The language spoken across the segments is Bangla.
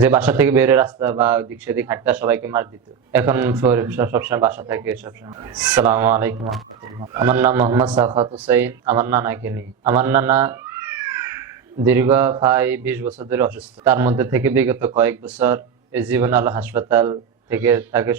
যে বাসা থেকে বেরোয় রাস্তা বা দিক সেদিক হাঁটতে সবাইকে মার দিত। এখন সবসময় বাসা থাকে, সবসময়। আসসালামু আলাইকুম আমার নাম মোহাম্মদ সাখাত হুসাইন আমার নানাকে নিয়ে আমার নানা দীর্ঘ প্রায় বিশ বছর ধরে অসুস্থ। তার মধ্যে থেকে বিগত কয়েক বছর এই জীবন আলো হাসপাতাল থেকে তাকে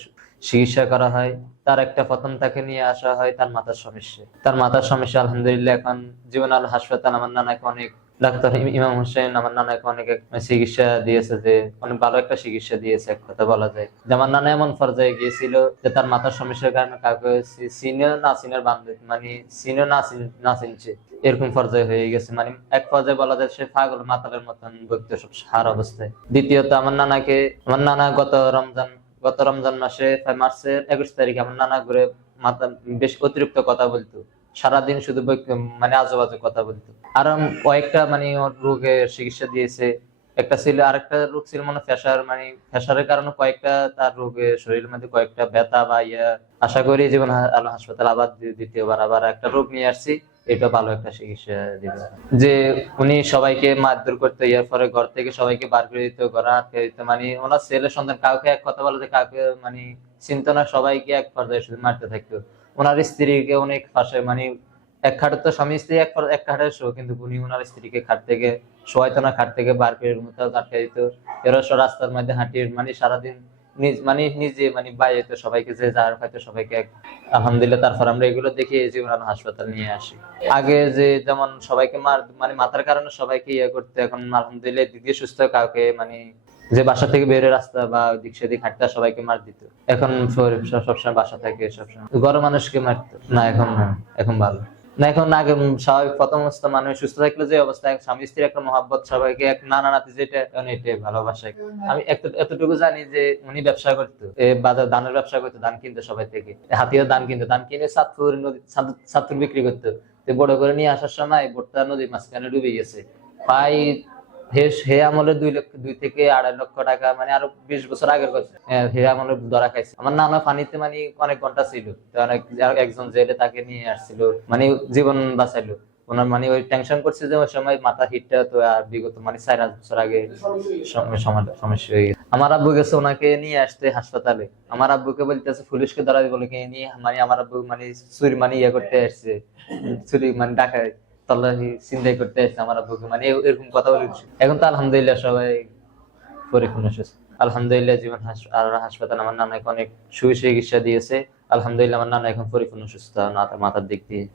চিকিৎসা করা হয়। তার একটা প্রথম তাকে নিয়ে আসা হয় তার মাথার সমস্যা তার মাথার সমস্যা, আলহামদুলিল্লাহ, এখন জীবন আলো হাসপাতাল, আমার নানাকে অনেক ডাক্তার ইমাম হোসেন, আমার নানাকে অনেক চিকিৎসা দিয়েছে যে, অনেক ভালো একটা চিকিৎসা দিয়েছে, এক কথা বলা যায়। যে আমার নানা এমন পর্যায়ে গিয়েছিল যে তার মাথার সমস্যার কারণে কাউকে সিনিয়র না সিনিয়র বান্ধব মানে সিনিয়র না না চিনছে এরকম পর্যায়ে হয়ে গেছে। মানে এক পর্যায়ে বলা যায় সে পাগল মাতালের মতন ভক্ত সব হার অবস্থায়। দ্বিতীয়ত আমার নানাকে, আমার নানা গত রমজান গত রমজান মাসে প্রায় মার্চের একুশ তারিখে আমার নানা ঘুরে মাথা, বেশ অতিরিক্ত কথা বলতো। সারাদিন শুধু মানে আজেবাজে কথা বলতো। আর কয়েকটা মানে ওর রোগের চিকিৎসা দিয়েছে। একটা ছিল, আরেকটা রোগ ছিল মানে প্রেশার মানে প্রেশারের কারণে কয়েকটা তার রোগে, শরীরের মধ্যে কয়েকটা ব্যথা বা ইয়া। আশা করি জীবন আলো হাসপাতাল আবার দ্বিতীয়বার আবার একটা রোগ নিয়ে আসছি। এটা ভালো একটা চিকিৎসা দিবে। যে উনি সবাইকে মারধর করতে ইয়ার পরে ঘর থেকে সবাইকে বার করে দিত, ঘরে আটকে দিত। মানে ওনার ছেলে সন্তান, কাউকে এক কথা বলে যে, কাউকে মানে চিন্তা না, সবাইকে এক পর্যায়ে শুধু মারতে থাকতো। ওনার স্ত্রীকে অনেক পাশে মানে এক খাটের তো স্বামী স্ত্রী, এক এক খাটের শো, কিন্তু উনি ওনার স্ত্রীকে খাট থেকে শোয়াইতো খাট থেকে বার করে রুমে আটকে দিত। এরা রাস্তার মধ্যে হাঁটিয়ে মানে সারাদিন নিজ মানে নিজে মানে বাইরে তো সবাইকে যে যার হয়তো সবাইকে আলহামদুলিল্লাহ তারপর আমরা এগুলো দেখে জীবন হাসপাতাল নিয়ে আসি। আগে যে যেমন সবাইকে মার মানে মাথার কারণে সবাইকে ইয়ে করতে, এখন আলহামদুলিল্লাহ দিদি সুস্থ, কাউকে মানে যে বাসা থেকে বেরোয় রাস্তা বা দিক সেদিক হাঁটতে সবাইকে মার দিত। এখন সবসময় বাসা থাকে সবসময়। গরম মানুষকে মারতো না, এখন এখন ভালো। না, এখন আগে স্বাভাবিক। প্রথম অবস্থা মানুষ সুস্থ থাকলে যে অবস্থা স্বামী স্ত্রীর একটা মহাব্বত, সবাইকে এক নানা নাতি যেটা এটাই ভালোবাসা। আমি এতটুকু জানি যে উনি ব্যবসা করতো। এ বাজার ধানের ব্যবসা করতো, ধান কিনতো সবাই থেকে। হাতিয়ে ধান কিনতো। ধান কিনে সাতপুর নদী সাত- সাতপুর বিক্রি করতো। বড় করে নিয়ে আসার সময় ভোটটা নদীর মাঝখানে ডুবে গেছে। প্রায় হে আমলে দুই লক্ষ, দুই থেকে আড়াই লক্ষ টাকা মানে আরও বিশ বছর আগের কথা। হে আমলে ধরা খাইছে। আমার নানা পানিতে মানে অনেক ঘণ্টা ছিল। একজন জেলে তাকে নিয়ে আসছিল মানে জীবন বাঁচাইলো। ওনার মানে ওই টেনশন করছে যে ওই সময় মাথা হিটটা তো আর বিগত মানে চার বছর আগে সম- সম- সমস্যা হয়ে গেছে। আমার আব্বু গেছে ওনাকে নিয়ে আসতে হাসপাতালে। আমার আব্বুকে বলতেছে, পুলিশকে ধরা বলে নিয়ে মানে আমার আব্বু মানে চুরি মানে ইয়ে করতে আসছে। চুরি মানে ডাকায়। তল্লাশি চিন্তাই করতে আসছে আমার আব্বুকে। মানে এরকম কথা বলেছে এখন তো আলহামদুলিল্লাহ সবাই পরিপূর্ণ সুস্থ আলহামদুলিল্লাহ জীবন হাস- হাসপাতাল আমার নানাকে অনেক সুচিকিৎসা দিয়েছে। আলহামদুলিল্লাহ আমার নানা এখন পরিপূর্ণ সুস্থ মাথার দিক দিয়ে।